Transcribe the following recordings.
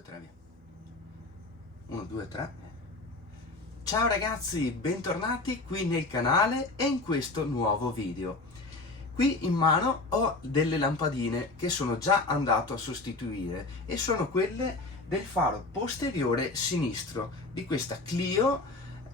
2, 3, via. 1, 2, 3. Ciao ragazzi, bentornati qui nel canale e in questo nuovo video. Qui in mano ho delle lampadine che sono già andato a sostituire e sono quelle del faro posteriore sinistro di questa Clio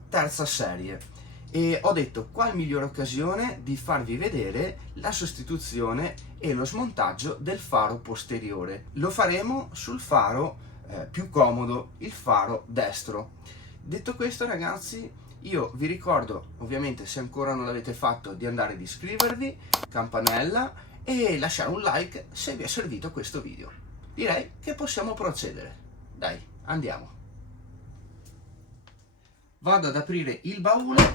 terza serie. E ho detto qual migliore occasione di farvi vedere la sostituzione e lo smontaggio del faro posteriore. Lo faremo sul faro più comodo, il faro destro. Detto questo ragazzi, io vi ricordo ovviamente, se ancora non l'avete fatto, di andare ad iscrivervi, campanella e lasciare un like se vi è servito questo video. Direi che possiamo procedere. Dai, andiamo. Vado ad aprire il baule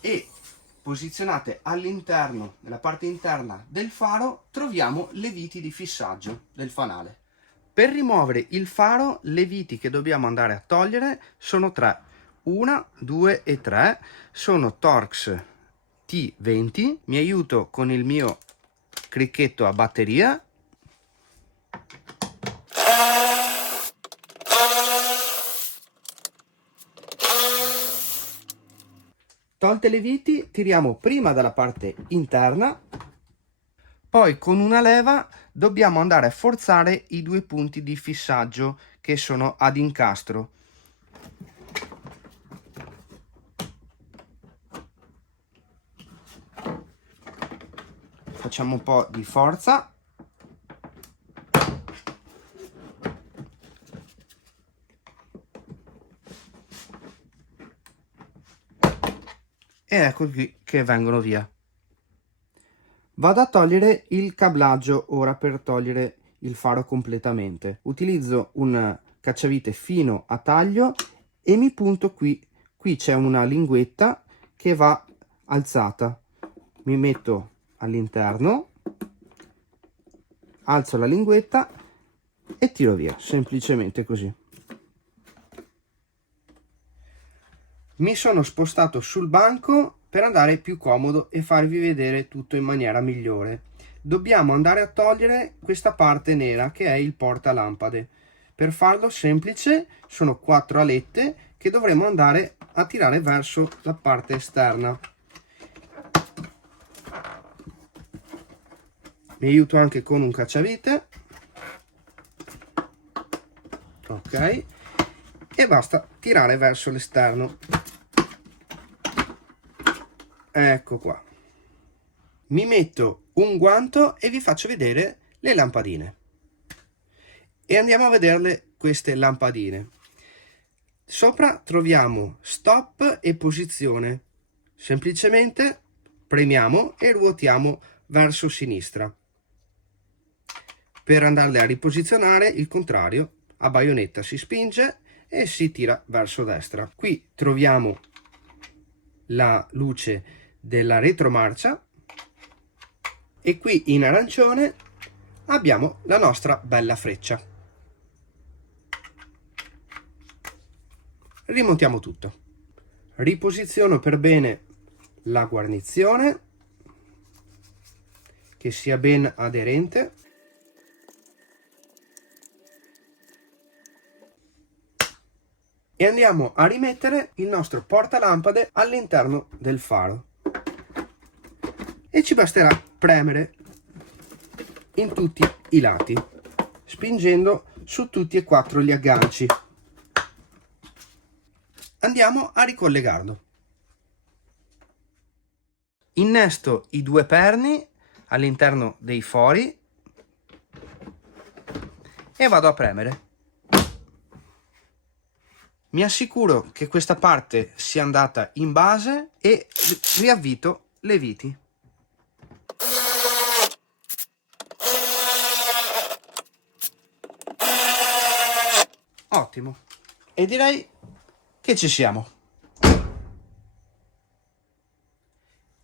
e posizionate all'interno, nella parte interna del faro, troviamo le viti di fissaggio del fanale. Per rimuovere il faro, le viti che dobbiamo andare a togliere sono 3. 1, 2 e 3. Sono Torx T20. Mi aiuto con il mio cricchetto a batteria. Tolte le viti, tiriamo prima dalla parte interna, poi con una leva dobbiamo andare a forzare i due punti di fissaggio che sono ad incastro. Facciamo un po' di forza. E ecco qui che vengono via. Vado a togliere il cablaggio ora per togliere il faro completamente. Utilizzo un cacciavite fino a taglio e mi punto qui. Qui c'è una linguetta che va alzata. Mi metto all'interno, alzo la linguetta e tiro via, semplicemente così. Mi sono spostato sul banco per andare più comodo e farvi vedere tutto in maniera migliore. Dobbiamo andare a togliere questa parte nera che è il portalampade. Per farlo semplice, sono 4 alette che dovremo andare a tirare verso la parte esterna. Mi aiuto anche con un cacciavite. Ok. E basta tirare verso l'esterno. Ecco qua. Mi metto un guanto e vi faccio vedere le lampadine. E andiamo a vederle queste lampadine. Sopra troviamo stop e posizione. Semplicemente premiamo e ruotiamo verso sinistra. Per andarle a riposizionare, il contrario, a baionetta si spinge e si tira verso destra. Qui troviamo la luce della retromarcia e qui in arancione abbiamo la nostra bella freccia. Rimontiamo tutto. Riposiziono per bene la guarnizione, che sia ben aderente. E andiamo a rimettere il nostro portalampade all'interno del faro. E ci basterà premere in tutti i lati, spingendo su tutti e 4 gli agganci. Andiamo a ricollegarlo. Innesto i 2 perni all'interno dei fori e vado a premere. Mi assicuro che questa parte sia andata in base e riavvito le viti. Ottimo. E direi che ci siamo.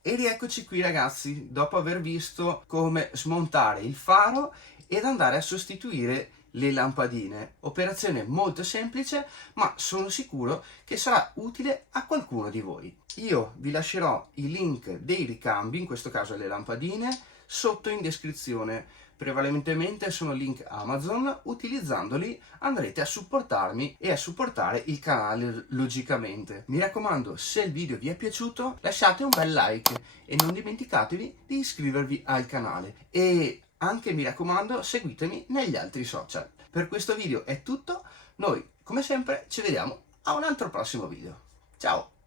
E rieccoci qui ragazzi, dopo aver visto come smontare il faro ed andare a sostituire le lampadine. Operazione molto semplice, ma sono sicuro che sarà utile a qualcuno di voi. Io vi lascerò i link dei ricambi, in questo caso le lampadine, sotto in descrizione, prevalentemente sono link Amazon. Utilizzandoli andrete a supportarmi e a supportare il canale logicamente. Mi raccomando, se il video vi è piaciuto lasciate un bel like e non dimenticatevi di iscrivervi al canale, e anche, mi raccomando, seguitemi negli altri social. Per questo video è tutto, noi come sempre ci vediamo a un altro prossimo video. Ciao!